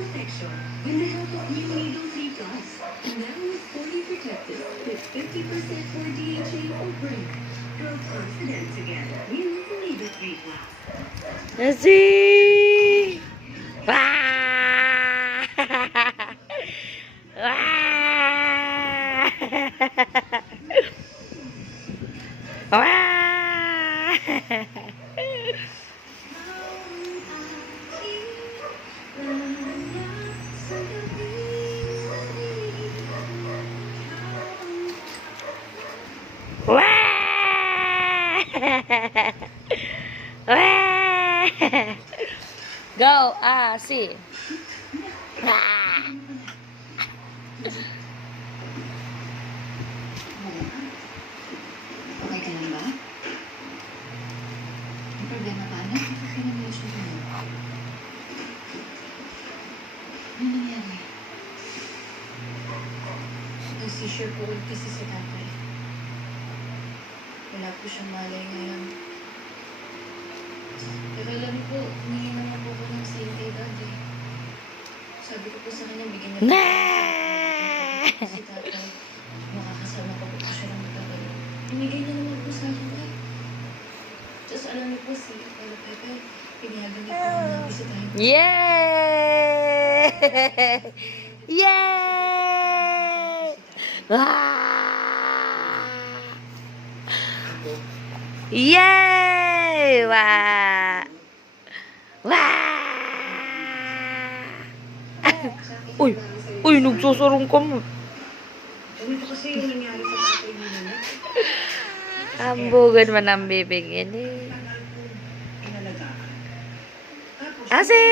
protection with the help of new Needle 3 Plus. Now it's fully protected with 50% more DHA for brain. Grow confident together. New Needle 3 Plus. Nasi! Wah! Wah! Wah! Wah! Wah! Go, see. Ah! Okay ka lang ba? May problema ba? Ano? Bakit ka naman gusto mo? Ano nangyari? Nag-seizure po ulit kasi si tatay. Wala po siyang malay ngayon. Pero alam niyo po, humingi naman po ko ng sign kay Dad eh. Sabi ko po sa kanya, bigyan niya po si tatay. Makakasama pa po siya ng matagal. Pinigay niya naman po sa akin eh. Just alam niyo po si Lolo Pepe, pinayagan niya po na bisitahin po. Yay! Yay! Wah! Yay! Wah! Wah! Uy! Uy! Nagsasarong ka mo. Ganito kasi yung nangyari sa tatay niya. Ambugan man ang bibig ini. Inalagaan. Tapos, Asi!